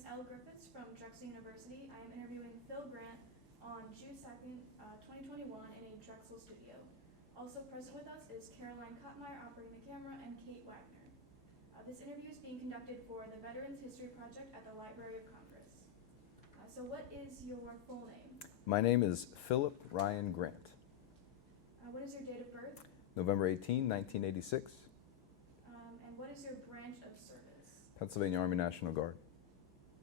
is Elle Griffiths from Drexel University. I am interviewing Phil Grant on June 2nd, 2021 in a Drexel studio. Also present with us is Caroline Kottmeyer operating the camera and Kate Wagner. This interview is being conducted for the Veterans History Project at the Library of Congress. So what is your full name? My name is Philip Ryan Grant. What is your date of birth? November 18, 1986. And what is your branch of service? Pennsylvania Army National Guard.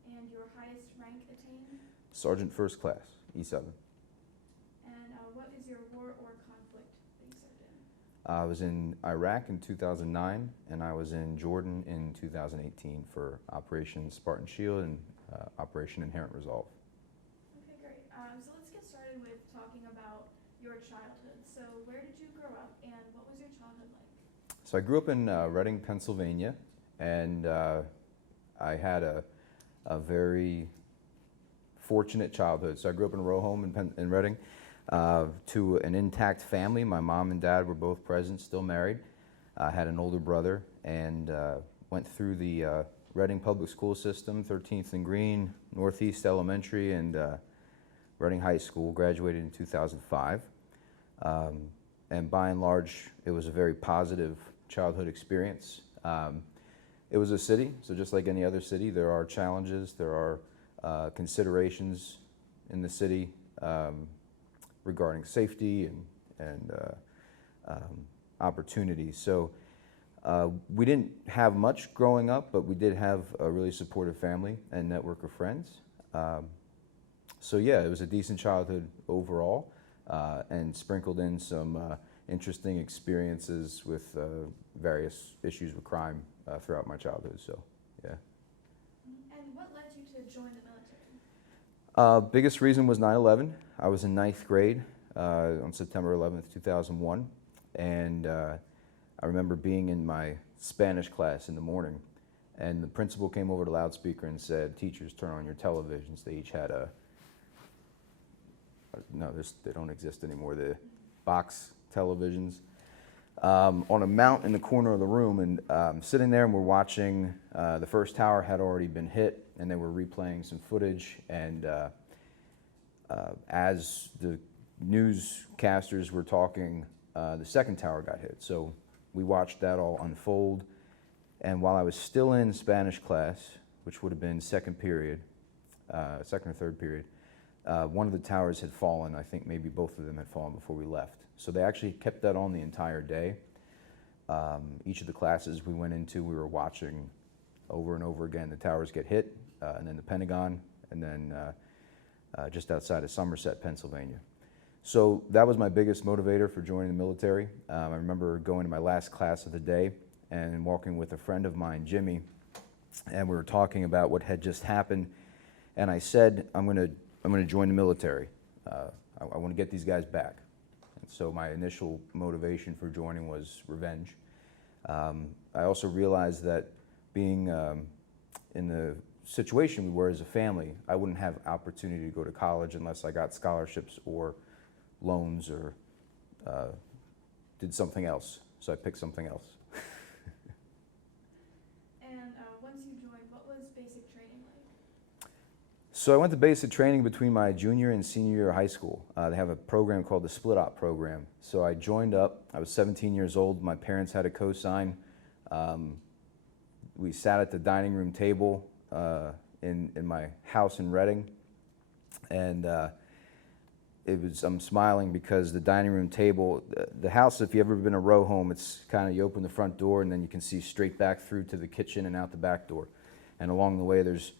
And your highest rank attained? Sergeant First Class, E7. And what is your war or conflict that you served in? I was in Iraq in 2009, and I was in Jordan in 2018 for Operation Spartan Shield and Operation Inherent Resolve. Okay, great. So let's get started with talking about your childhood. So where did you grow up, and what was your childhood like? So I grew up in Reading, Pennsylvania, and I had a very fortunate childhood. So I grew up in a row home in Reading to an intact family. My mom and dad were both present, still married. I had an older brother, and went through the Reading Public School System, 13th and Green, Northeast Elementary, and Reading High School. Graduated in 2005. And by and large, it was a very positive childhood experience. It was a city, so just like any other city, there are challenges, there are considerations in the city regarding safety and opportunities. So we didn't have much growing up, but we did have a really supportive family and network of friends. So yeah, it was a decent childhood overall, and sprinkled in some interesting experiences with various issues with crime throughout my childhood, so yeah. And what led you to join the military? Biggest reason was 9/11. I was in 9th grade on September 11th, 2001, and I remember being in my Spanish class in the morning, and the principal came over to loudspeaker and said, "Teachers, turn on your televisions." They each had no, they don't exist anymore, the box televisions, on a mount in the corner of the room, and sitting there, and we're watching, the first tower had already been hit, and they were replaying some footage, and as the newscasters were talking, the second tower got hit. So we watched that all unfold, and while I was still in Spanish class, which would have been second or third period, one of the towers had fallen. I think maybe both of them had fallen before we left. So they actually kept that on the entire day. Each of the classes we went into, we were watching over and over again the towers get hit, and then the Pentagon, and then just outside of Somerset, Pennsylvania. So that was my biggest motivator for joining the military. I remember going to my last class of the day and walking with a friend of mine, Jimmy, and we were talking about what had just happened, and I said, I'm going to join the military. I want to get these guys back. And so my initial motivation for joining was revenge. I also realized that being in the situation we were as a family, I wouldn't have opportunity to go to college unless I got scholarships or loans or did something else. So I picked something else. And once you joined, what was basic training like? So I went to basic training between my junior and senior year of high school. They have a program called the Split Op program. So I joined up. I was 17 years old. My parents had a cosign. We sat at the dining room table in my house in Reading, and I'm smiling because the dining room table, the house, if you've ever been a row home, it's kind of, you open the front door and then you can see straight back through to the kitchen and out the back door. And along the way there's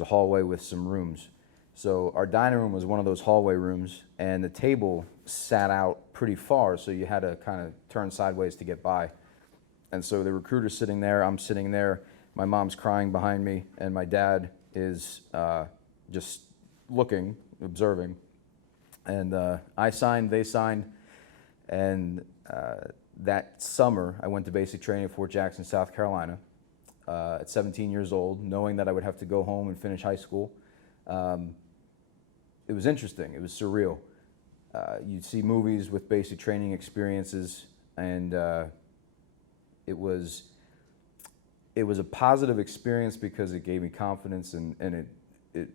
a hallway with some rooms. So our dining room was one of those hallway rooms, and the table sat out pretty far, so you had to kind of turn sideways to get by. And so the recruiter's sitting there, I'm sitting there, my mom's crying behind me, and my dad is just looking, observing. And I signed, they signed, and that summer I went to basic training at Fort Jackson, South Carolina, at 17 years old, knowing that I would have to go home and finish high school. It was interesting, it was surreal. You'd see movies with basic training experiences, and it was it was a positive experience because it gave me confidence and it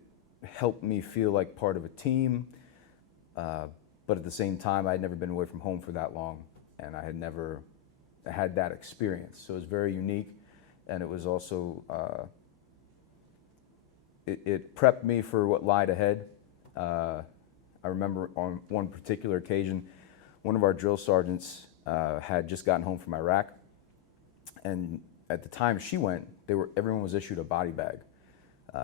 helped me feel like part of a team. But at the same time, I'd never been away from home for that long, and I had never had that experience. So it was very unique, and it was also, it prepped me for what lied ahead. I remember on one particular occasion, one of our drill sergeants had just gotten home from Iraq, and at the time she went, everyone was issued a body bag.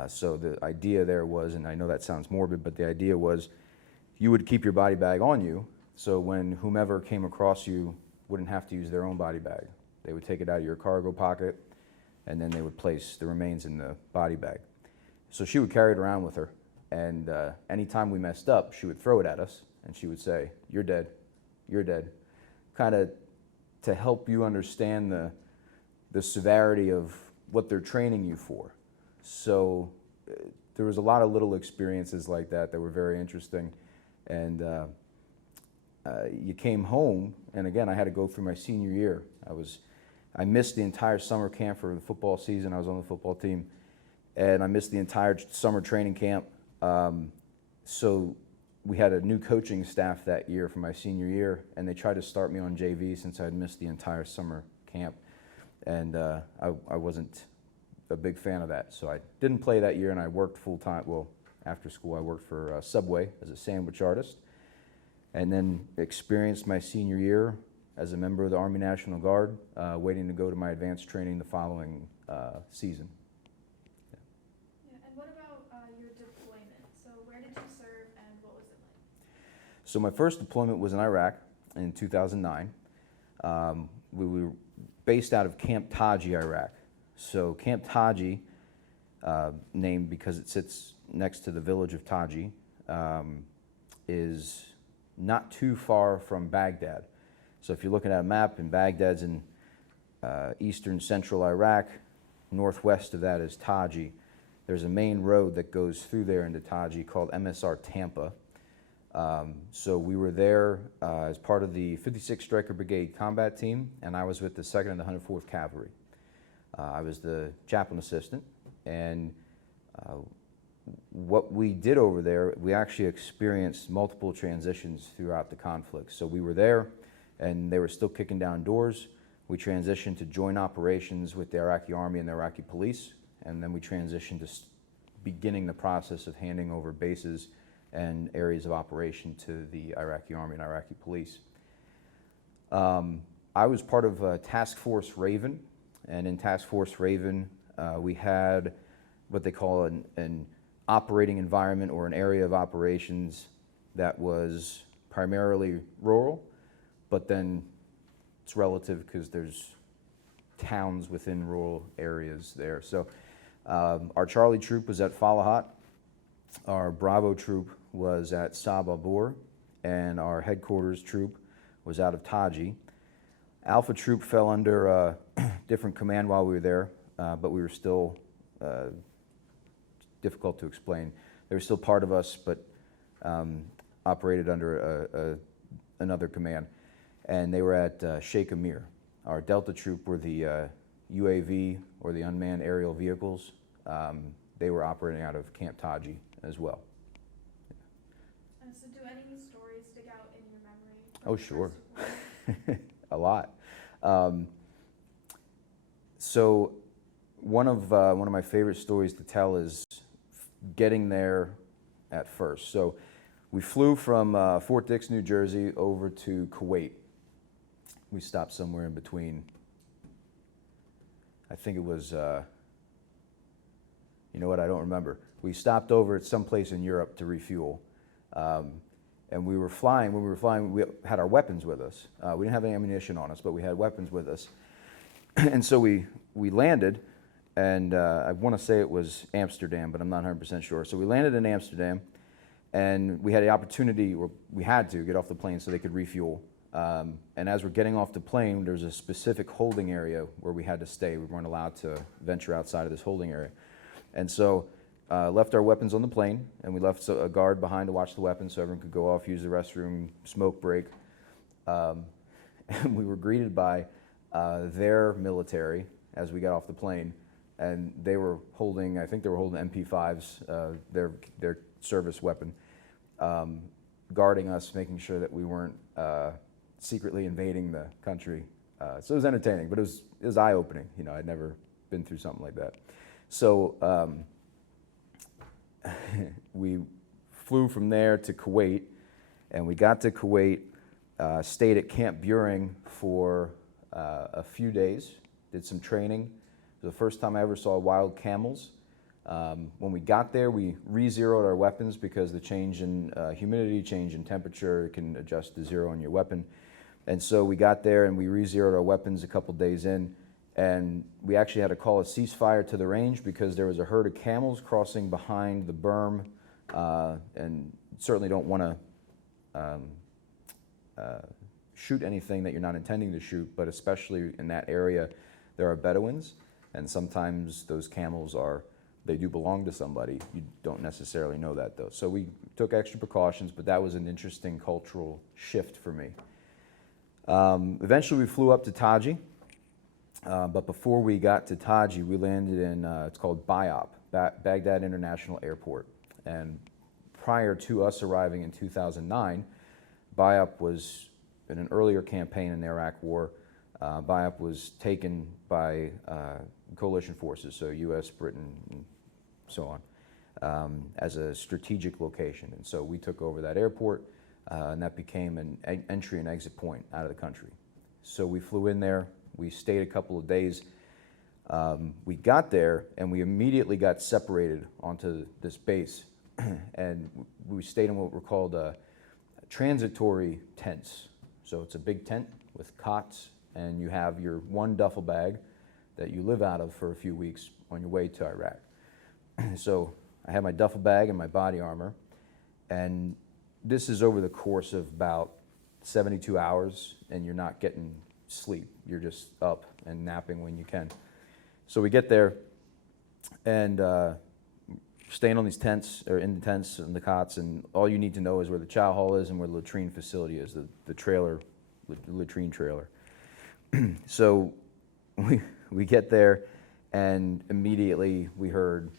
So the idea there was, and I know that sounds morbid, but the idea was you would keep your body bag on you, so when whomever came across you wouldn't have to use their own body bag. They would take it out of your cargo pocket, and then they would place the remains in the body bag. So she would carry it around with her, and anytime we messed up, she would throw it at us, and she would say, "You're dead, you're dead," kind of to help you understand the severity of what they're training you for. So there was a lot of little experiences like that that were very interesting. And you came home, and again, I had to go through my senior year. I missed the entire summer camp for the football season. I was on the football team, and I missed the entire summer training camp. So we had a new coaching staff that year for my senior year, and they tried to start me on JV since I had missed the entire summer camp. And I wasn't a big fan of that, so I didn't play that year, and I worked full-time. Well, after school, I worked for Subway as a sandwich artist, and then experienced my senior year as a member of the Army National Guard, waiting to go to my advanced training the following season. Yeah, and what about your deployment? So where did you serve, and what was it like? So my first deployment was in Iraq in 2009. We were based out of Camp Taji, Iraq. So Camp Taji, named because it sits next to the village of Taji, is not too far from Baghdad. So if you're looking at a map, and Baghdad's in eastern central Iraq, northwest of that is Taji. There's a main road that goes through there into Taji called MSR Tampa. So we were there as part of the 56th Stryker Brigade combat team, and I was with the 2nd and the 104th Cavalry. I was the chaplain assistant, and what we did over there, we actually experienced multiple transitions throughout the conflict. So we were there, and they were still kicking down doors. We transitioned to joint operations with the Iraqi Army and the Iraqi police, and then we transitioned to beginning the process of handing over bases and areas of operation to the Iraqi Army and Iraqi police. I was part of Task Force Raven, and in Task Force Raven, we had what they call an operating environment, or an area of operations that was primarily rural, but then it's relative because there's towns within rural areas there. So our Charlie troop was at Falahat, our Bravo troop was at Sababur, and our headquarters troop was out of Taji. Alpha troop fell under a different command while we were there, but we were still difficult to explain. They were still part of us, but operated under another command. And they were at Sheikh Amir. Our Delta troop were the UAV, or the unmanned aerial vehicles. They were operating out of Camp Taji as well. So do any stories stick out in your memory? Oh, sure. A lot. So one of my favorite stories to tell is getting there at first. So we flew from Fort Dix, New Jersey over to Kuwait. We stopped somewhere in between. I think it was, you know what, I don't remember. We stopped over at some place in Europe to refuel. And we were flying. When we were flying, we had our weapons with us. We didn't have any ammunition on us, but we had weapons with us. And so we landed, and I want to say it was Amsterdam, but I'm not 100% sure. So we landed in Amsterdam, and we had the opportunity, or we had to get off the plane so they could refuel. And as we're getting off the plane, there's a specific holding area where we had to stay. We weren't allowed to venture outside of this holding area. And so left our weapons on the plane, and we left a guard behind to watch the weapons so everyone could go off, use the restroom, smoke break. And we were greeted by their military as we got off the plane, and they were holding, I think they were holding MP5s, their service weapon, guarding us, making sure that we weren't secretly invading the country. So it was entertaining, but it was eye-opening. You know, I'd never been through something like that. So we flew from there to Kuwait, and we got to Kuwait, stayed at Camp Buring for a few days, did some training. It was the first time I ever saw wild camels. When we got there, we re-zeroed our weapons because the change in humidity, change in temperature can adjust the zero on your weapon. And so we got there and we re-zeroed our weapons a couple days in, and we actually had to call a ceasefire to the range because there was a herd of camels crossing behind the berm, and certainly don't want to shoot anything that you're not intending to shoot, but especially in that area, there are Bedouins, and sometimes those camels they do belong to somebody. You don't necessarily know that though. So we took extra precautions, but that was an interesting cultural shift for me. Eventually we flew up to Taji, but before we got to Taji, we landed in, it's called BIOP, Baghdad International Airport. And prior to us arriving in 2009, BIOP was in an earlier campaign in the Iraq War. BIOP was taken by coalition forces, so US, Britain, and so on, as a strategic location. And so we took over that airport, and that became an entry and exit point out of the country. So we flew in there, we stayed a couple of days. We got there and we immediately got separated onto this base, and we stayed in what were called transitory tents. So it's a big tent with cots, and you have your one duffel bag that you live out of for a few weeks on your way to Iraq. So I had my duffel bag and my body armor, and this is over the course of about 72 hours, and you're not getting sleep. You're just up and napping when you can. So we get there, and staying on these tents, or in the tents and the cots, and all you need to know is where the chow hall is and where the latrine facility is, the trailer, the latrine trailer. So we get there, and immediately we heard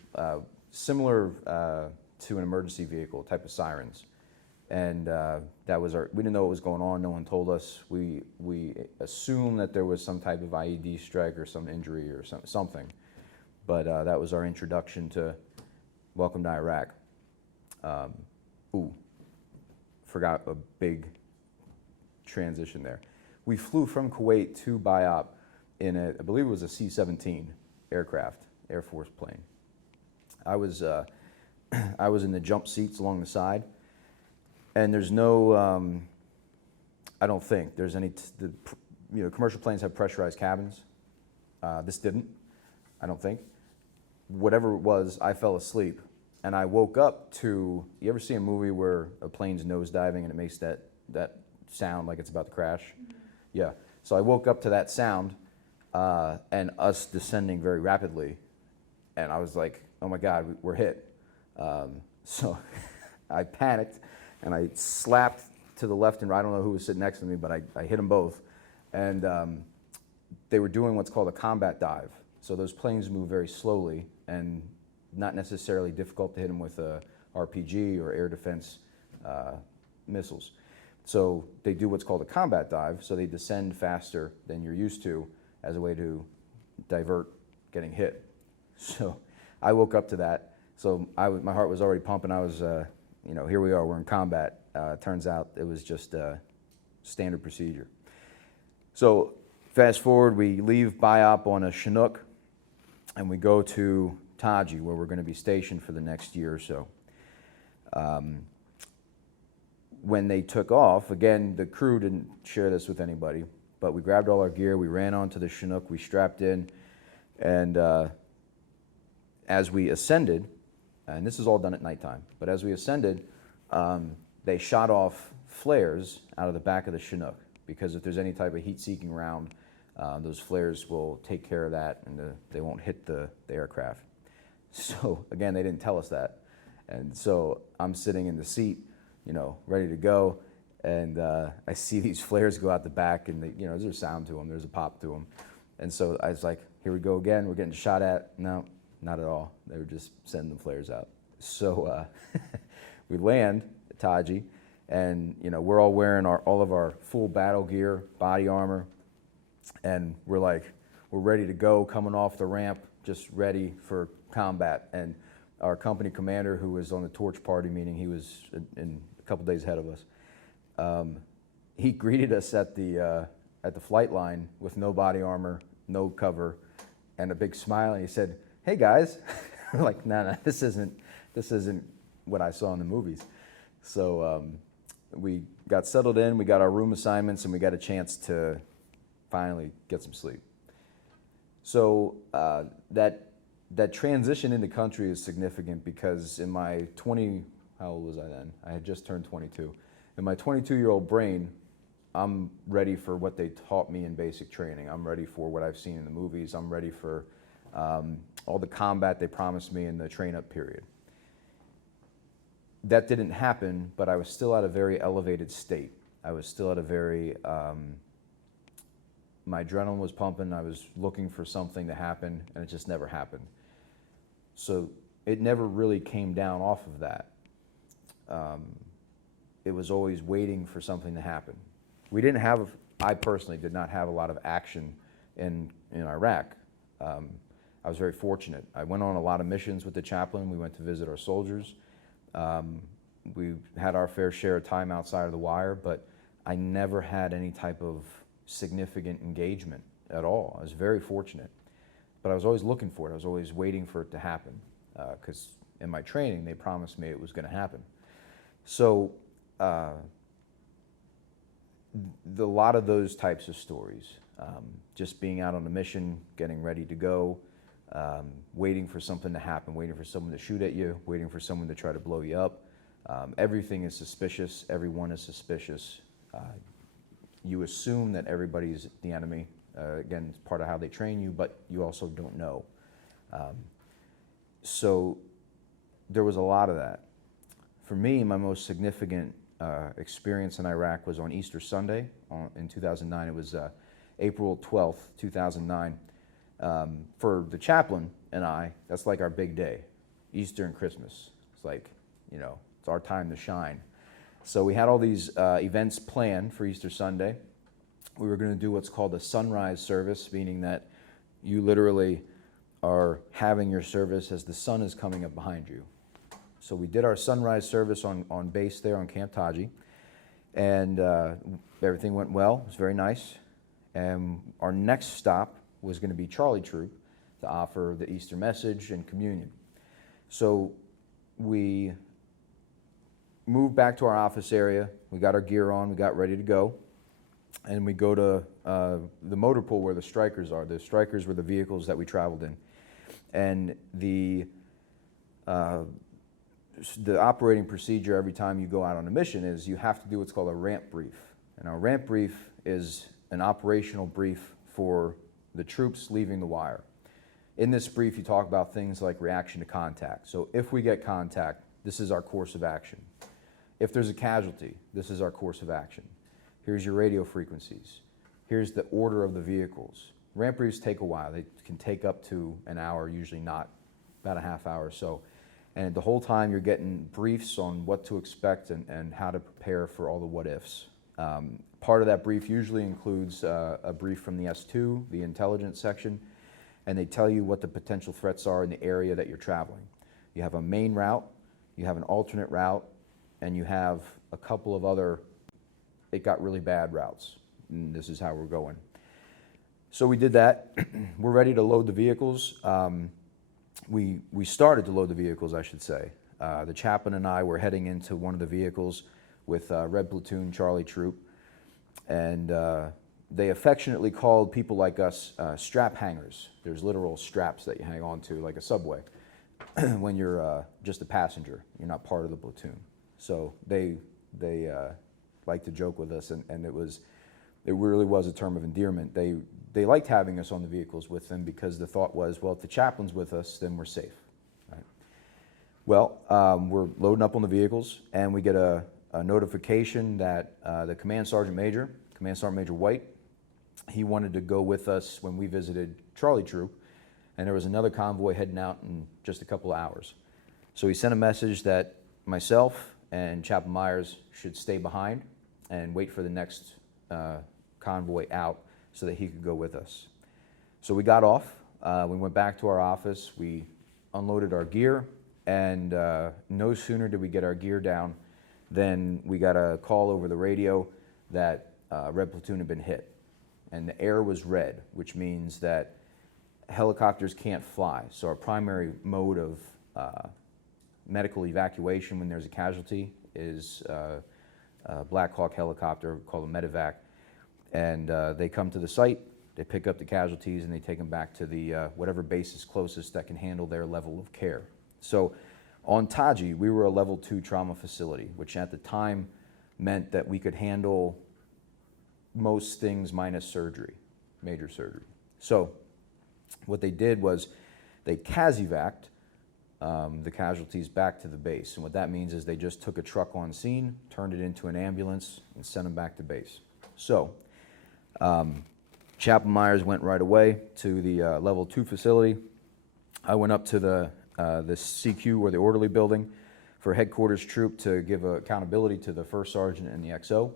similar to an emergency vehicle type of sirens. And that was we didn't know what was going on, no one told us. We assumed that there was some type of IED strike or some injury or something. But that was our introduction to welcome to Iraq. Forgot a big transition there. We flew from Kuwait to BIOP in I believe it was a C-17 aircraft, Air Force plane. I was in the jump seats along the side, and there's no, I don't think there's any, commercial planes have pressurized cabins. This didn't, I don't think. Whatever it was, I fell asleep, and I woke up to, you ever see a movie where a plane's nosediving and it makes that sound like it's about to crash? Mm-hmm. Yeah, so I woke up to that sound, and us descending very rapidly, and I was like, oh my God, we're hit. So I panicked, and I slapped to the left and right. I don't know who was sitting next to me, but I hit them both. And they were doing what's called a combat dive. So those planes move very slowly and not necessarily difficult to hit them with a RPG or air defense missiles. So they do what's called a combat dive, so they descend faster than you're used to as a way to divert getting hit. So I woke up to that. So my heart was already pumping. I was, here we are, we're in combat. Turns out it was just standard procedure. So fast forward, we leave BIOP on a Chinook, and we go to Taji, where we're going to be stationed for the next year or so. When they took off, again, the crew didn't share this with anybody, but we grabbed all our gear, we ran onto the Chinook, we strapped in, and as we ascended, and this is all done at nighttime, but as we ascended, they shot off flares out of the back of the Chinook, because if there's any type of heat-seeking round, those flares will take care of that, and they won't hit the aircraft. So again, they didn't tell us that. And so I'm sitting in the seat, ready to go, and I see these flares go out the back, and there's a sound to them, there's a pop to them. And so I was like, Here we go again, we're getting shot at. No, not at all. They were just sending the flares out. So we land at Taji, and we're all wearing all of our full battle gear, body armor, and we're ready to go, coming off the ramp, just ready for combat. And our company commander, who was on the torch party meeting, he was in a couple days ahead of us. He greeted us at the flight line with no body armor, no cover, and a big smile, and he said, "Hey guys." We're like, no, this isn't what I saw in the movies. So we got settled in, we got our room assignments, and we got a chance to finally get some sleep. So that transition into country is significant because in my how old was I then? I had just turned 22. In my 22-year-old brain, I'm ready for what they taught me in basic training. I'm ready for what I've seen in the movies. I'm ready for all the combat they promised me in the train-up period. That didn't happen, but I was still at a very elevated state. I was still at a very, my adrenaline was pumping. I was looking for something to happen, and it just never happened. So it never really came down off of that. It was always waiting for something to happen. I personally did not have a lot of action in Iraq. I was very fortunate. I went on a lot of missions with the chaplain. We went to visit our soldiers. We had our fair share of time outside of the wire, but I never had any type of significant engagement at all. I was very fortunate, but I was always looking for it. I was always waiting for it to happen, because in my training, they promised me it was going to happen. So a lot of those types of stories, just being out on a mission, getting ready to go, waiting for something to happen, waiting for someone to shoot at you, waiting for someone to try to blow you up. Everything is suspicious. Everyone is suspicious. You assume that everybody's the enemy. Again, it's part of how they train you, but you also don't know. So there was a lot of that. For me, my most significant experience in Iraq was on Easter Sunday in 2009. It was April 12th, 2009. For the chaplain and I, that's like our big day, Easter and Christmas. It's like, it's our time to shine. So we had all these events planned for Easter Sunday. We were going to do what's called a sunrise service, meaning that you literally are having your service as the sun is coming up behind you. So we did our sunrise service on base there on Camp Taji, and everything went well. It was very nice. And our next stop was going to be Charlie Troop to offer the Easter message and communion. So we moved back to our office area. We got our gear on. We got ready to go. And we go to the motor pool where the Strykers are. The Strykers were the vehicles that we traveled in. And the operating procedure every time you go out on a mission is you have to do what's called a ramp brief. And our ramp brief is an operational brief for the troops leaving the wire. In this brief, you talk about things like reaction to contact. So if we get contact, this is our course of action. If there's a casualty, this is our course of action. Here's your radio frequencies. Here's the order of the vehicles. Ramp briefs take a while. They can take up to an hour, usually not, about a half hour or so. And the whole time you're getting briefs on what to expect and how to prepare for all the what ifs. Part of that brief usually includes a brief from the S2, the intelligence section, and they tell you what the potential threats are in the area that you're traveling. You have a main route, you have an alternate route, and you have a couple of other, it got really bad routes, and this is how we're going. So we did that. We're ready to load the vehicles. We started to load the vehicles, I should say. The chaplain and I were heading into one of the vehicles with Red Platoon, Charlie Troop, and they affectionately called people like us strap hangers. There's literal straps that you hang on to, like a subway, when you're just a passenger. You're not part of the platoon. So they liked to joke with us, and it really was a term of endearment. They liked having us on the vehicles with them because the thought was, well, if the chaplain's with us, then we're safe. Right? Well, we're loading up on the vehicles, and we get a notification that the Command Sergeant Major White, he wanted to go with us when we visited Charlie Troop, and there was another convoy heading out in just a couple of hours. So he sent a message that myself and Chaplain Myers should stay behind and wait for the next convoy out so that he could go with us. So we got off, we went back to our office, we unloaded our gear, and no sooner did we get our gear down than we got a call over the radio that Red Platoon had been hit. And the air was red, which means that helicopters can't fly. So our primary mode of medical evacuation when there's a casualty is a Black Hawk helicopter called a medevac. And they come to the site, they pick up the casualties, and they take them back to the whatever base is closest that can handle their level of care. So on Taji, we were a level 2 trauma facility, which at the time meant that we could handle most things minus surgery, major surgery. So what they did was they CASEVAC'd the casualties back to the base. And what that means is they just took a truck on scene, turned it into an ambulance, and sent them back to base. So Chaplain Myers went right away to the level 2 facility. I went up to the CQ, or the orderly building, for headquarters troop to give accountability to the first sergeant and the XO.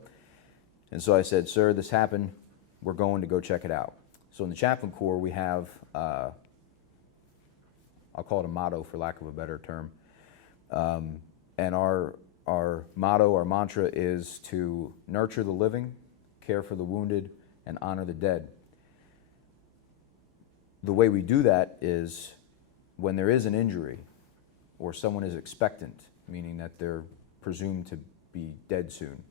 And so I said, sir, this happened, we're going to go check it out. So in the Chaplain Corps, we have, I'll call it a motto for lack of a better term. And our motto, our mantra is to nurture the living, care for the wounded, and honor the dead. The way we do that is when there is an injury or someone is expectant, meaning that they're presumed to be dead soon,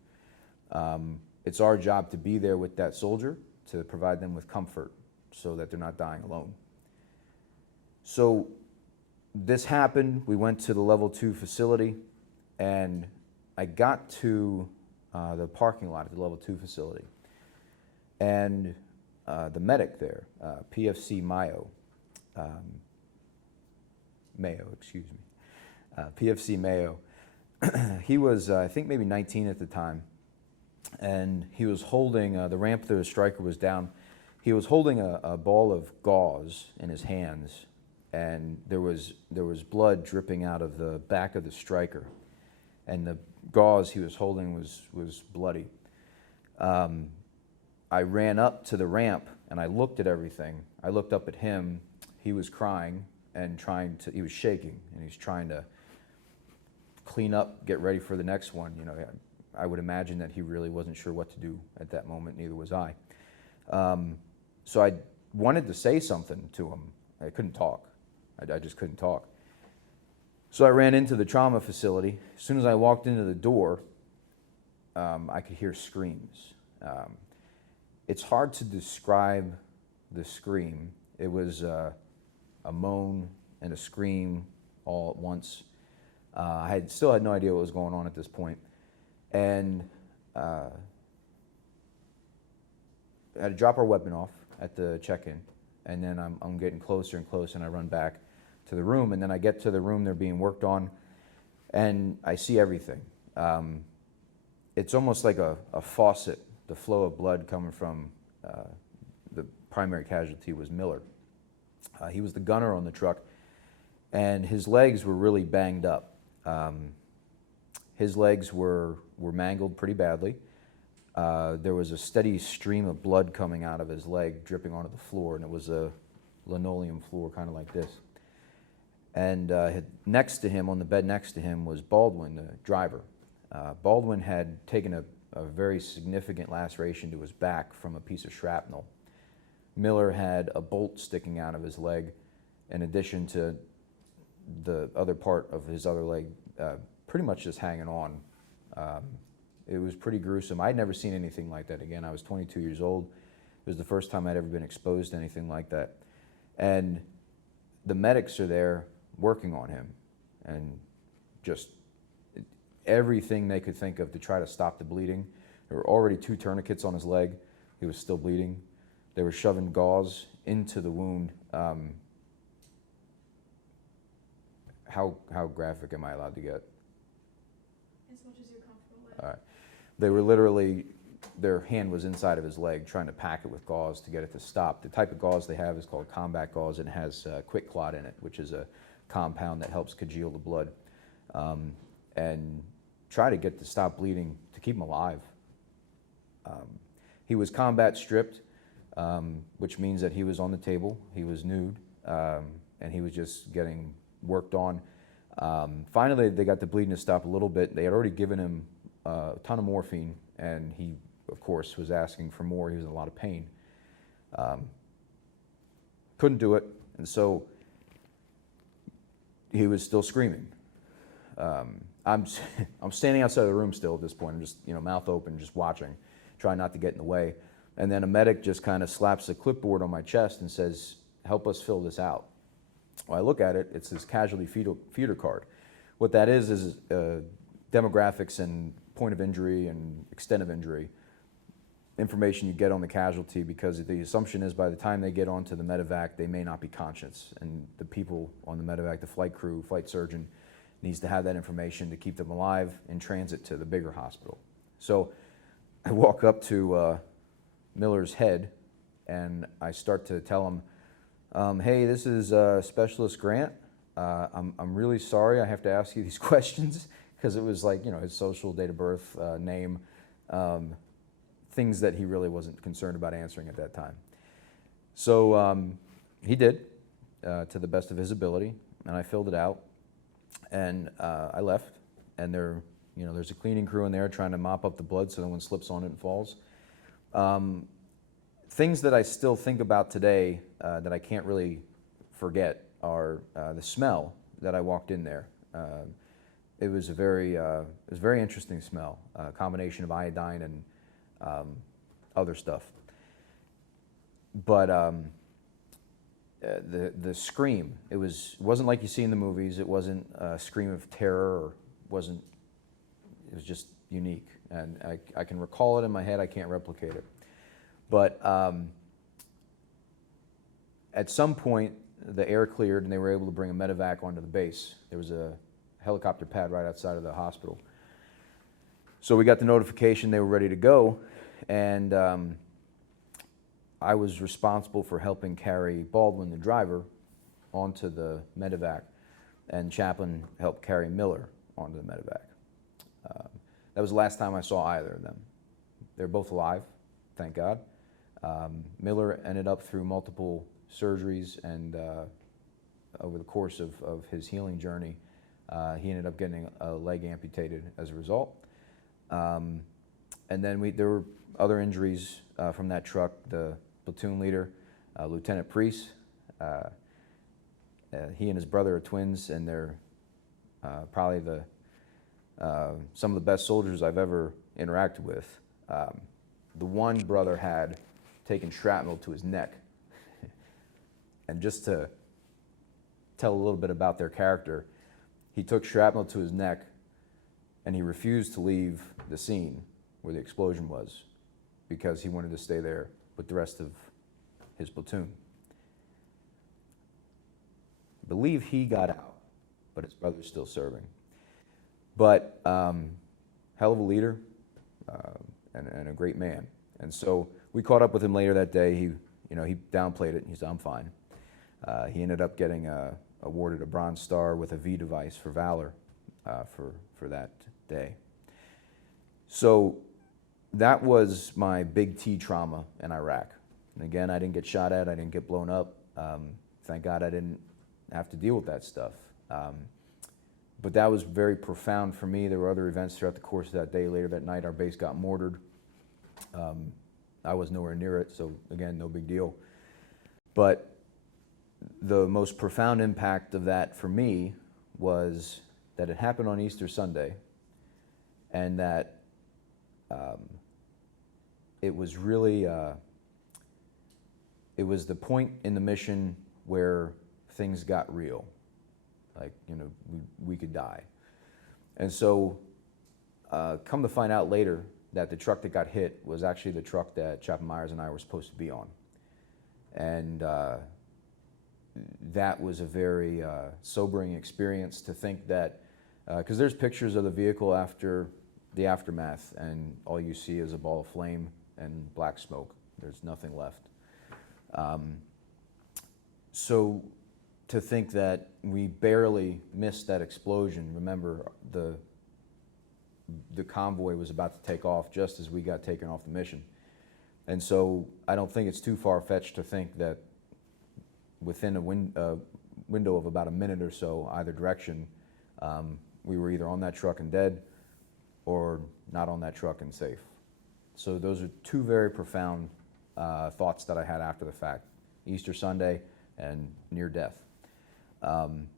it's our job to be there with that soldier to provide them with comfort so that they're not dying alone. So this happened, we went to the level 2 facility, and I got to the parking lot at the level 2 facility. And the medic there, PFC Mayo, PFC Mayo, he was, I think, maybe 19 at the time, and he was holding, the ramp to the Stryker was down, he was holding a ball of gauze in his hands, and there was blood dripping out of the back of the Stryker, and the gauze he was holding was bloody. I ran up to the ramp and I looked at everything. I looked up at him. He was crying and he was shaking, and he's trying to clean up, get ready for the next one. You know, I would imagine that he really wasn't sure what to do at that moment, neither was I. So I wanted to say something to him. I couldn't talk. I just couldn't talk. So I ran into the trauma facility. As soon as I walked into the door, I could hear screams. It's hard to describe the scream. It was a moan and a scream all at once. I still had no idea what was going on at this point. And I had to drop our weapon off at the check-in. And then I'm getting closer and closer, and I run back to the room. And then I get to the room they're being worked on, and I see everything. It's almost like a faucet. The flow of blood coming from the primary casualty was Miller. He was the gunner on the truck, and his legs were really banged up. His legs were mangled pretty badly. There was a steady stream of blood coming out of his leg, dripping onto the floor, and it was a linoleum floor, kind of like this. And next to him, on the bed next to him, was Baldwin, the driver. Baldwin had taken a very significant laceration to his back from a piece of shrapnel. Miller had a bolt sticking out of his leg, in addition to the other part of his other leg pretty much just hanging on. It was pretty gruesome. I'd never seen anything like that again. I was 22 years old. It was the first time I'd ever been exposed to anything like that. And the medics are there working on him, and just everything they could think of to try to stop the bleeding. There were already 2 tourniquets on his leg. He was still bleeding. They were shoving gauze into the wound. How graphic am I allowed to get? As much as you're comfortable with. All right. They were literally their hand was inside of his leg trying to pack it with gauze to get it to stop. The type of gauze they have is called combat gauze, and it has quick clot in it, which is a compound that helps congeal the blood, and try to get to stop bleeding to keep him alive. He was combat stripped, which means that he was on the table, he was nude, and he was just getting worked on. Finally, they got the bleeding to stop a little bit. They had already given him a ton of morphine, and he, of course, was asking for more. He was in a lot of pain. Couldn't do it, and so he was still screaming. I'm standing outside of the room still at this point. I'm just, mouth open, just watching, trying not to get in the way. And then a medic just kind of slaps a clipboard on my chest and says, "Help us fill this out." Well, I look at it, it's this casualty feeder card. What that is demographics and point of injury and extent of injury, information you get on the casualty, because the assumption is by the time they get onto the medevac, they may not be conscious. And the people on the medevac, the flight crew, flight surgeon, needs to have that information to keep them alive in transit to the bigger hospital. So I walk up to Miller's head and I start to tell him, "Hey, this is Specialist Grant. I'm really sorry I have to ask you these questions," because it was like, his social, date of birth, name, things that he really wasn't concerned about answering at that time. So he did, to the best of his ability, and I filled it out, and I left, and there's a cleaning crew in there trying to mop up the blood so no one slips on it and falls. Things that I still think about today that I can't really forget are the smell that I walked in there. It was a very interesting smell, a combination of iodine and other stuff. But the scream, it wasn't like you see in the movies. It wasn't a scream of terror, it was just unique. And I can recall it in my head, I can't replicate it. But at some point, the air cleared and they were able to bring a medevac onto the base. There was a helicopter pad right outside of the hospital. So we got the notification they were ready to go, and I was responsible for helping carry Baldwin, the driver, onto the medevac, and Chaplain helped carry Miller onto the medevac. That was the last time I saw either of them. They're both alive, thank God. Miller ended up through multiple surgeries, and over the course of his healing journey, he ended up getting a leg amputated as a result. And then there were other injuries from that truck. The platoon leader, Lieutenant Priest, he and his brother are twins, and they're probably some of the best soldiers I've ever interacted with. The one brother had taken shrapnel to his neck. And just to tell a little bit about their character, he took shrapnel to his neck and he refused to leave the scene where the explosion was because he wanted to stay there with the rest of his platoon. I believe he got out, but his brother's still serving. But hell of a leader and a great man. And so we caught up with him later that day. He downplayed it. He said, "I'm fine." He ended up getting awarded a Bronze Star with a V device for valor for that day. So that was my big T trauma in Iraq. And again, I didn't get shot at. I didn't get blown up. Thank God I didn't have to deal with that stuff. But that was very profound for me. There were other events throughout the course of that day. Later that night, our base got mortared. I was nowhere near it, so again, no big deal. But the most profound impact of that for me was that it happened on Easter Sunday, and that it was really, it was the point in the mission where things got real. Like, we could die. And so come to find out later that the truck that got hit was actually the truck that Chaplain Myers and I were supposed to be on. And that was a very sobering experience to think that, because there's pictures of the vehicle after the aftermath, and all you see is a ball of flame and black smoke. There's nothing left. So to think that we barely missed that explosion, remember the convoy was about to take off just as we got taken off the mission. And so I don't think it's too far-fetched to think that within a window of about a minute or so, either direction, we were either on that truck and dead or not on that truck and safe. So those are two very profound thoughts that I had after the fact, Easter Sunday and near death.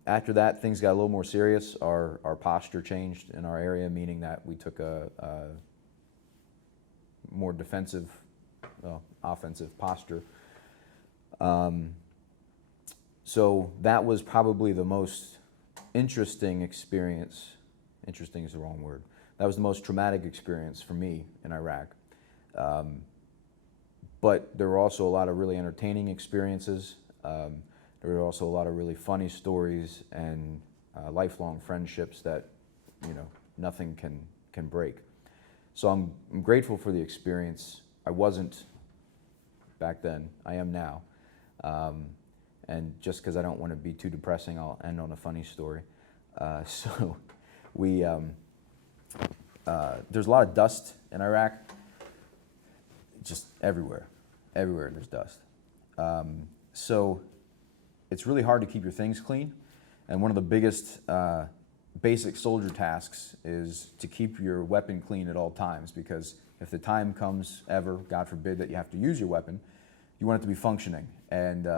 After that, things got a little more serious. Our posture changed in our area, meaning that we took a more defensive, offensive posture. So that was probably the most interesting experience. Interesting is the wrong word. That was the most traumatic experience for me in Iraq. But there were also a lot of really entertaining experiences. There were also a lot of really funny stories and lifelong friendships that, nothing can break. So I'm grateful for the experience. I wasn't back then. I am now. And just because I don't want to be too depressing, I'll end on a funny story. So there's a lot of dust in Iraq, just everywhere. Everywhere there's dust. So it's really hard to keep your things clean. And one of the biggest basic soldier tasks is to keep your weapon clean at all times, because if the time comes ever, God forbid, that you have to use your weapon, you want it to be functioning. And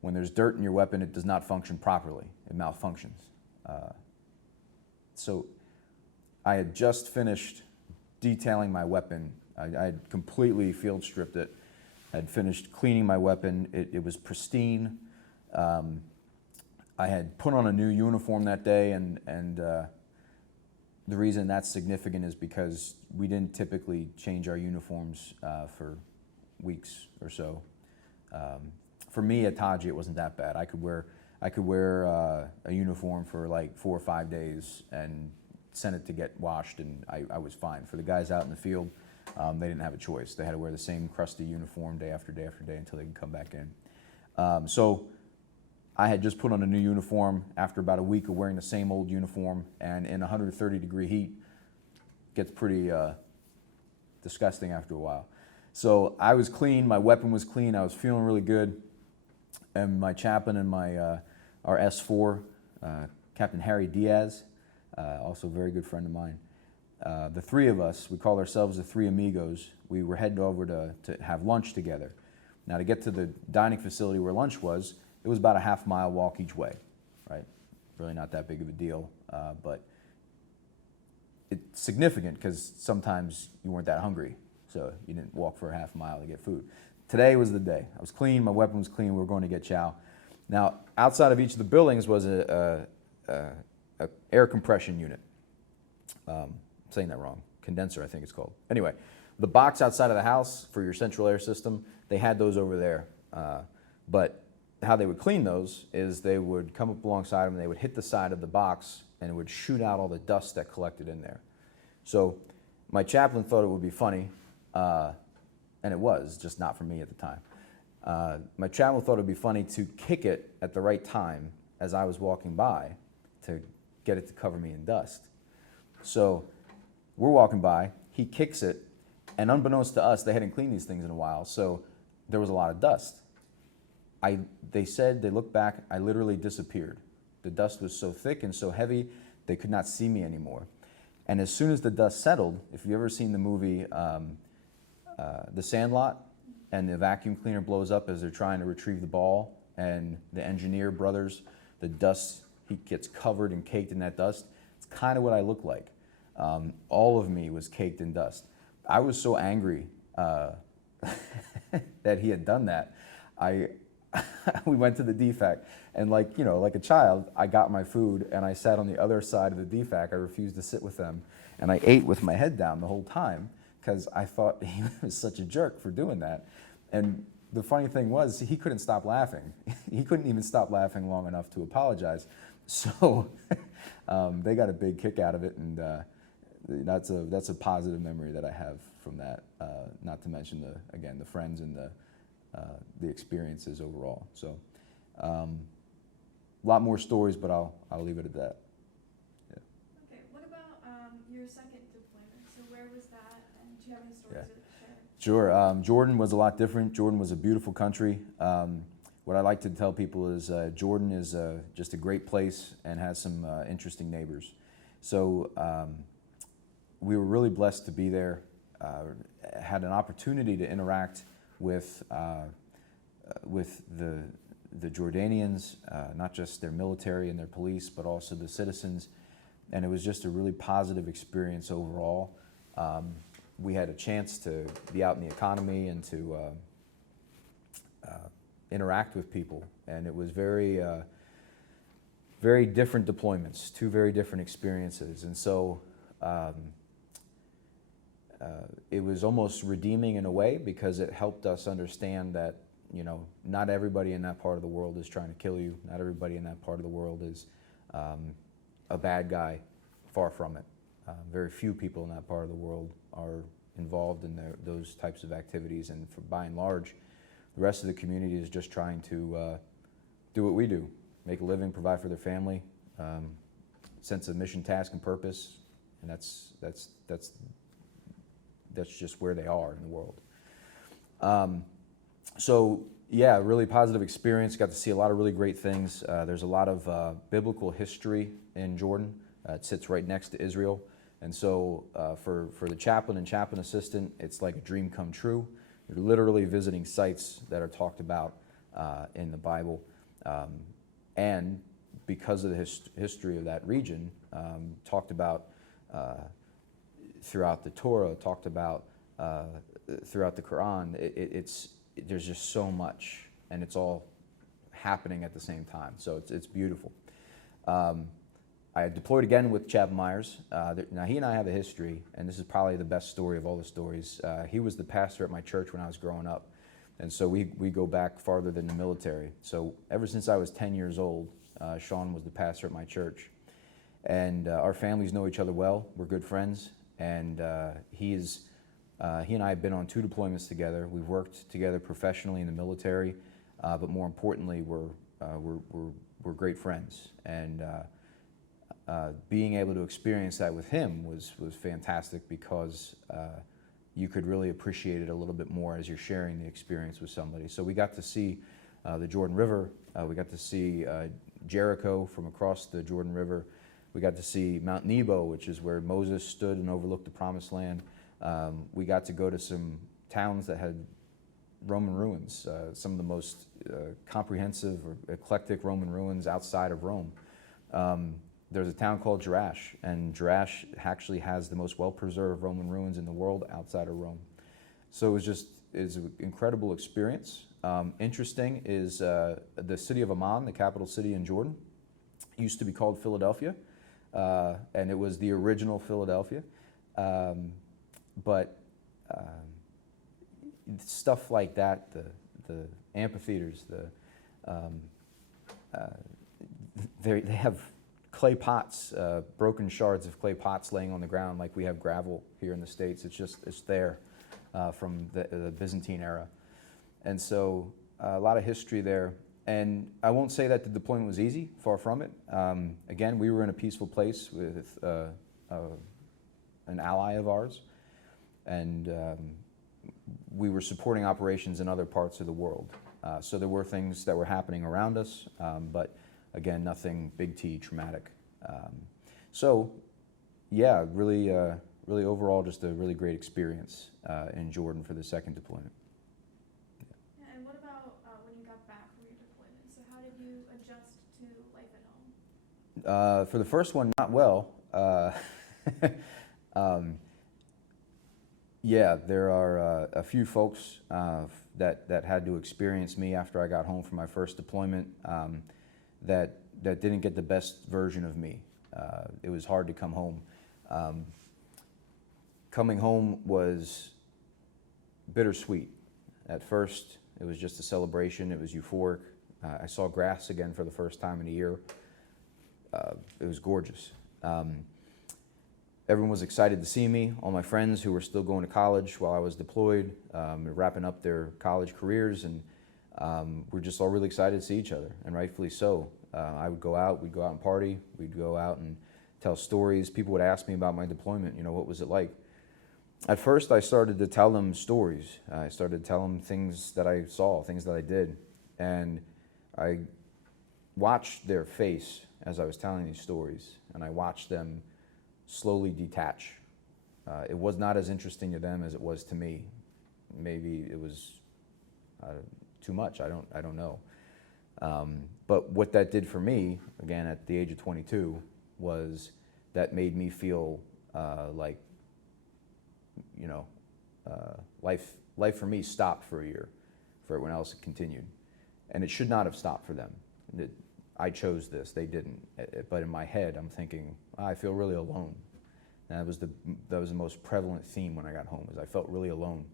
when there's dirt in your weapon, it does not function properly. It malfunctions. So I had just finished detailing my weapon. I had completely field stripped it. I had finished cleaning my weapon. It was pristine. I had put on a new uniform that day, and the reason that's significant is because we didn't typically change our uniforms for weeks or so. For me at Taji, it wasn't that bad. I could wear a uniform for like 4 or 5 days and send it to get washed, and I was fine. For the guys out in the field, they didn't have a choice. They had to wear the same crusty uniform day after day after day until they could come back in. So I had just put on a new uniform after about a week of wearing the same old uniform, and in 130-degree heat, it gets pretty disgusting after a while. So I was clean, my weapon was clean, I was feeling really good, and my chaplain and our S4, Captain Harry Diaz, also a very good friend of mine, the three of us, we call ourselves the Three Amigos, we were headed over to have lunch together. Now to get to the dining facility where lunch was, it was about a half-mile walk each way, right? Really not that big of a deal, but it's significant because sometimes you weren't that hungry, so you didn't walk for a half mile to get food. Today was the day. I was clean, my weapon was clean, we were going to get chow. Now, outside of each of the buildings was a air compression unit. I'm saying that wrong. Condenser, I think it's called. Anyway, the box outside of the house for your central air system, they had those over there. But how they would clean those is they would come up alongside them and they would hit the side of the box and it would shoot out all the dust that collected in there. So my chaplain thought it would be funny, and it was, just not for me at the time. My chaplain thought it would be funny to kick it at the right time as I was walking by to get it to cover me in dust. So we're walking by, he kicks it, and unbeknownst to us, they hadn't cleaned these things in a while, so there was a lot of dust. They said, they looked back, I literally disappeared. The dust was so thick and so heavy, they could not see me anymore. And as soon as the dust settled, if you've ever seen the movie The Sandlot, and the vacuum cleaner blows up as they're trying to retrieve the ball, and the engineer brothers, the dust, he gets covered and caked in that dust. It's kind of what I look like. All of me was caked in dust. I was so angry that he had done that. We went to the DFAC, and like a child, I got my food and I sat on the other side of the DFAC. I refused to sit with them, and I ate with my head down the whole time because I thought he was such a jerk for doing that. And the funny thing was, he couldn't stop laughing. He couldn't even stop laughing long enough to apologize. So they got a big kick out of it, and that's a positive memory that I have from that. Not to mention the friends and the experiences overall. So, a lot more stories, but I'll leave it at that. Yeah. Okay. What about your second deployment? So where was that, and do you have any stories to share? Sure. Jordan was a lot different. Jordan was a beautiful country. What I like to tell people is Jordan is just a great place and has some interesting neighbors. So we were really blessed to be there. Had an opportunity to interact with the Jordanians, not just their military and their police, but also the citizens. And it was just a really positive experience overall. We had a chance to be out in the economy and to interact with people, and it was very different deployments, two very different experiences, and so it was almost redeeming in a way because it helped us understand that, you know, not everybody in that part of the world is trying to kill you. Not everybody in that part of the world is a bad guy. Far from it. Very few people in that part of the world are involved in those types of activities, and by and large, the rest of the community is just trying to do what we do, make a living, provide for their family, sense of mission, task, and purpose, and that's just where they are in the world. So yeah, really positive experience. Got to see a lot of really great things. There's a lot of biblical history in Jordan. It sits right next to Israel, and so for the chaplain and chaplain assistant, it's like a dream come true. You're literally visiting sites that are talked about in the Bible, and because of the history of that region, talked about throughout the Torah, talked about throughout the Quran. There's just so much, and it's all happening at the same time. So it's beautiful. I deployed again with Chaplain Myers. Now, he and I have a history, and this is probably the best story of all the stories. He was the pastor at my church when I was growing up, and so we go back farther than the military. So ever since I was 10 years old, Sean was the pastor at my church. And our families know each other well. We're good friends, and he and I have been on 2 deployments together. We've worked together professionally in the military, but more importantly, we're great friends. And being able to experience that with him was fantastic because you could really appreciate it a little bit more as you're sharing the experience with somebody. So we got to see the Jordan River. We got to see Jericho from across the Jordan River. We got to see Mount Nebo, which is where Moses stood and overlooked the Promised Land. We got to go to some towns that had Roman ruins, some of the most comprehensive or eclectic Roman ruins outside of Rome. There's a town called Jerash, and Jerash actually has the most well-preserved Roman ruins in the world outside of Rome. So it's an incredible experience. Interesting is the city of Amman, the capital city in Jordan, used to be called Philadelphia, and it was the original Philadelphia. But stuff like that, the amphitheaters, they have clay pots, broken shards of clay pots laying on the ground like we have gravel here in the States. It's there from the Byzantine era. And so a lot of history there. And I won't say that the deployment was easy, far from it. Again, we were in a peaceful place with an ally of ours, and we were supporting operations in other parts of the world. So there were things that were happening around us, but again, nothing big T traumatic. So yeah, really overall, just a really great experience in Jordan for the second deployment. Yeah, and what about when you got back from your deployment? So how did you adjust to life at home? For the first one, not well. Yeah, there are a few folks that had to experience me after I got home from my first deployment that didn't get the best version of me. It was hard to come home. Coming home was bittersweet. At first, it was just a celebration. It was euphoric. I saw grass again for the first time in a year. It was gorgeous. everyone was excited to see me. All my friends who were still going to college while I was deployed, wrapping up their college careers, and we're just all really excited to see each other, and rightfully so. We'd go out and party, we'd go out and tell stories. People would ask me about my deployment, what was it like? At first, I started to tell them stories. I started to tell them things that I saw, things that I did, and I watched their face as I was telling these stories, and I watched them slowly detach. It was not as interesting to them as it was to me. Maybe it was too much, I don't know. But what that did for me, again, at the age of 22, was that made me feel like, life for me stopped for a year. For everyone else, it continued. And it should not have stopped for them. I chose this, they didn't. But in my head, I'm thinking, I feel really alone. And that was the most prevalent theme when I got home, is I felt really alone.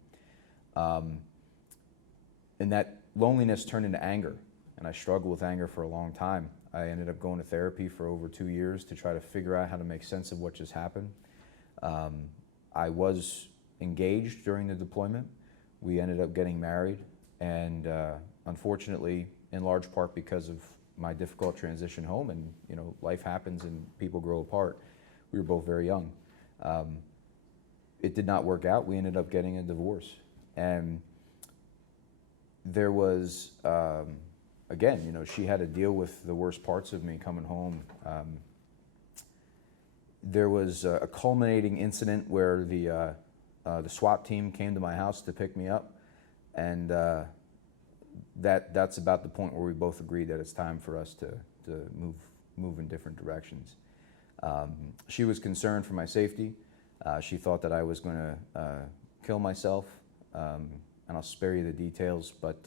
And that loneliness turned into anger, and I struggled with anger for a long time. I ended up going to therapy for over 2 years to try to figure out how to make sense of what just happened. I was engaged during the deployment. We ended up getting married, and unfortunately, in large part because of my difficult transition home, and life happens and people grow apart. We were both very young. It did not work out. We ended up getting a divorce, and there was, again, she had to deal with the worst parts of me coming home. There was a culminating incident where the SWAT team came to my house to pick me up, and that's about the point where we both agreed that it's time for us to move in different directions. She was concerned for my safety. She thought that I was going to kill myself, and I'll spare you the details, but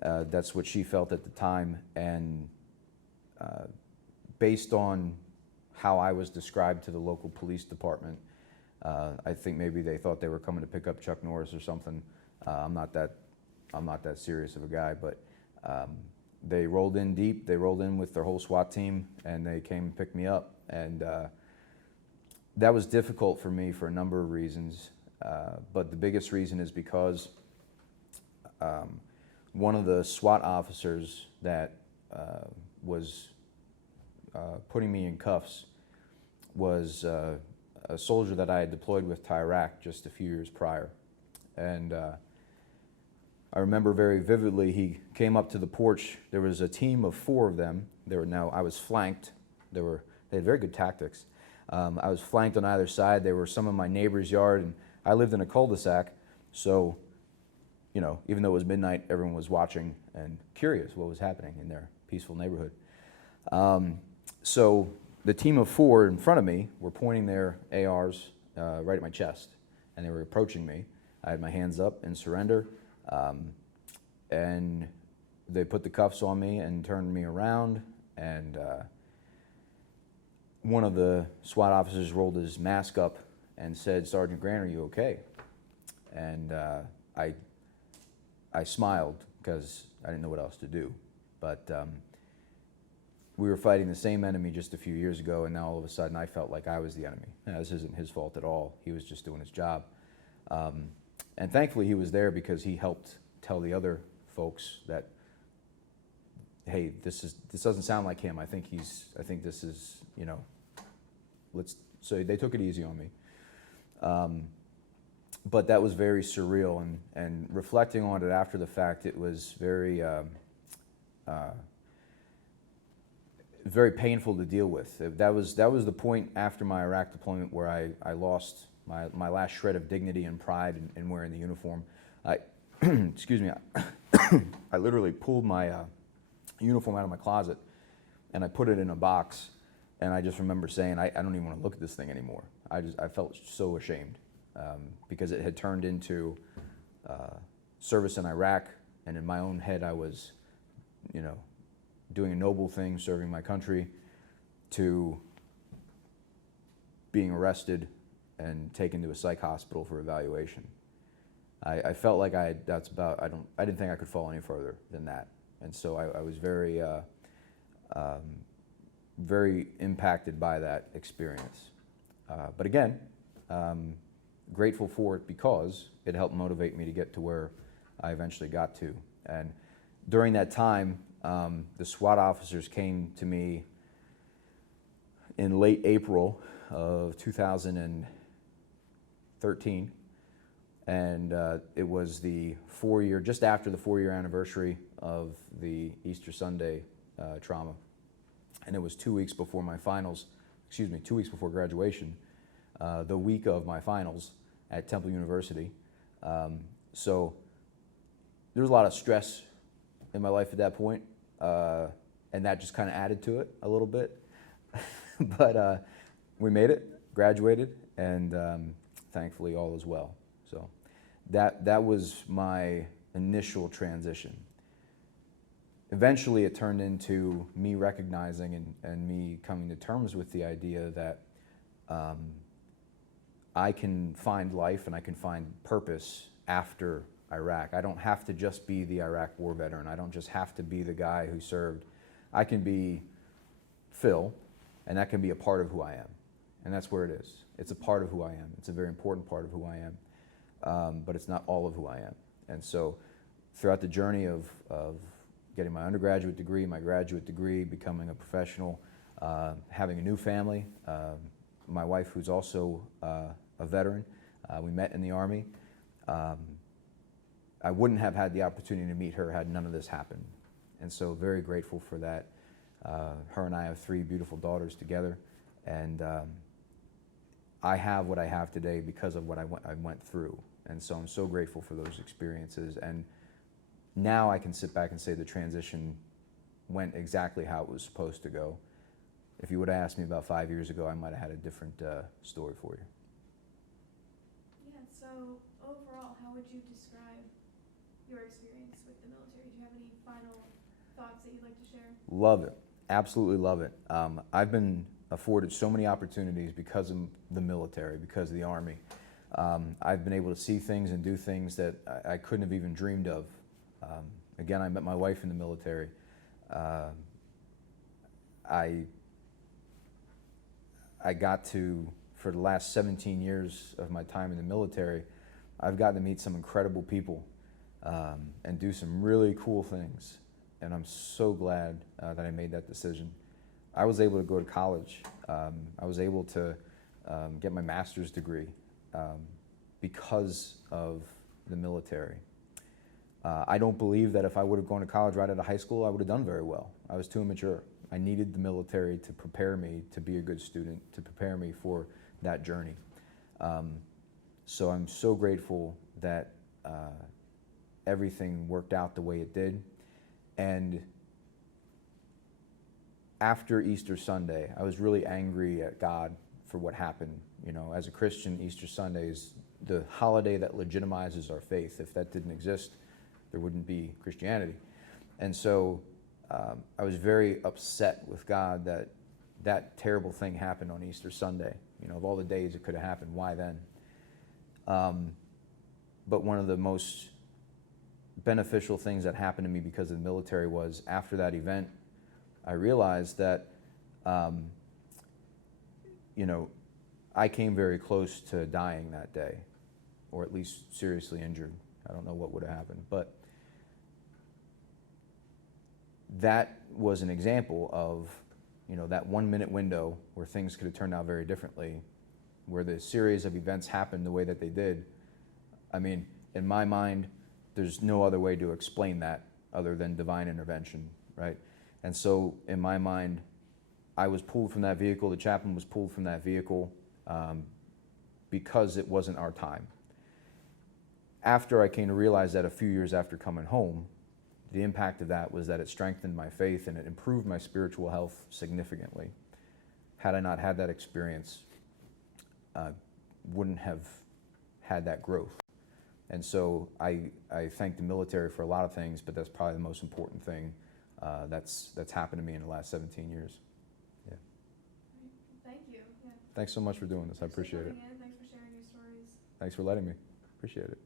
that's what she felt at the time. And based on how I was described to the local police department, I think maybe they thought they were coming to pick up Chuck Norris or something. I'm not that serious of a guy, but they rolled in deep. They rolled in with their whole SWAT team, and they came and picked me up. And that was difficult for me for a number of reasons, but the biggest reason is because one of the SWAT officers that was putting me in cuffs was a soldier that I had deployed with to Iraq just a few years prior. And I remember very vividly, he came up to the porch. There was a team of 4 of them. I was flanked. They had very good tactics. I was flanked on either side. They were some of my neighbor's yard, and I lived in a cul-de-sac, so even though it was midnight, everyone was watching and curious what was happening in their peaceful neighborhood. So the team of 4 in front of me were pointing their ARs right at my chest, and they were approaching me. I had my hands up in surrender, and they put the cuffs on me and turned me around, and one of the SWAT officers rolled his mask up and said, "Sergeant Grant, are you okay?" And I smiled because I didn't know what else to do. But we were fighting the same enemy just a few years ago, and now all of a sudden I felt like I was the enemy. This isn't his fault at all. He was just doing his job. And thankfully he was there because he helped tell the other folks that, hey, this doesn't sound like him. I think this is, so they took it easy on me. But that was very surreal, and reflecting on it after the fact, it was very painful to deal with. That was the point after my Iraq deployment where I lost my last shred of dignity and pride in wearing the uniform. Excuse me, I literally pulled my uniform out of my closet and I put it in a box, and I just remember saying, I don't even want to look at this thing anymore. I felt so ashamed because it had turned into service in Iraq, and in my own head I was, doing a noble thing, serving my country, to being arrested and taken to a psych hospital for evaluation. I felt like I didn't think I could fall any further than that. And so I was very, very impacted by that experience. But again, grateful for it because it helped motivate me to get to where I eventually got to. And during that time, the SWAT officers came to me in late April of 2013, and it was the just after the 4-year anniversary of the Easter Sunday trauma, and it was 2 weeks before my finals, 2 weeks before graduation, the week of my finals at Temple University. So there was a lot of stress in my life at that point, and that just kind of added to it a little bit. But we made it, graduated, and thankfully all is well. So that was my initial transition. Eventually it turned into me recognizing and me coming to terms with the idea that I can find life and I can find purpose after Iraq. I don't have to just be the Iraq war veteran. I don't just have to be the guy who served. I can be Phil, and that can be a part of who I am. And that's where it is. It's a part of who I am. It's a very important part of who I am, but it's not all of who I am. And so throughout the journey of getting my undergraduate degree, my graduate degree, becoming a professional, having a new family, my wife who's also a veteran, we met in the Army. I wouldn't have had the opportunity to meet her had none of this happened. And so very grateful for that. Her and I have 3 beautiful daughters together, and I have what I have today because of what I went through. And so I'm so grateful for those experiences. And now I can sit back and say the transition went exactly how it was supposed to go. If you would have asked me about 5 years ago, I might have had a different story for you. Yeah, so overall, how would you describe your experience with the military? Do you have any final thoughts that you'd like to share? Love it. Absolutely love it. I've been afforded so many opportunities because of the military, because of the Army. I've been able to see things and do things that I couldn't have even dreamed of. Again, I met my wife in the military. I got to, for the last 17 years of my time in the military, I've gotten to meet some incredible people and do some really cool things. And I'm so glad that I made that decision. I was able to go to college. I was able to get my master's degree because of the military. I don't believe that if I would have gone to college right out of high school, I would have done very well. I was too immature. I needed the military to prepare me to be a good student, to prepare me for that journey. So I'm so grateful that everything worked out the way it did. And after Easter Sunday, I was really angry at God for what happened. You know, as a Christian, Easter Sunday is the holiday that legitimizes our faith. If that didn't exist, there wouldn't be Christianity. And so I was very upset with God that that terrible thing happened on Easter Sunday. You know, of all the days it could have happened, why then? But one of the most beneficial things that happened to me because of the military was after that event, I realized that, you know, I came very close to dying that day, or at least seriously injured. I don't know what would have happened, but that was an example of, you know, that 1 minute window where things could have turned out very differently, where the series of events happened the way that they did. I mean, in my mind, there's no other way to explain that other than divine intervention, right? And so in my mind, I was pulled from that vehicle, the chaplain was pulled from that vehicle because it wasn't our time. After I came to realize that a few years after coming home, the impact of that was that it strengthened my faith and it improved my spiritual health significantly. Had I not had that experience, wouldn't have had that growth. And so I thank the military for a lot of things, but that's probably the most important thing that's happened to me in the last 17 years. Yeah. Thank you. Yeah. Thanks so much for doing this. I appreciate it. Thanks for sharing your stories. Thanks for letting me. Appreciate it.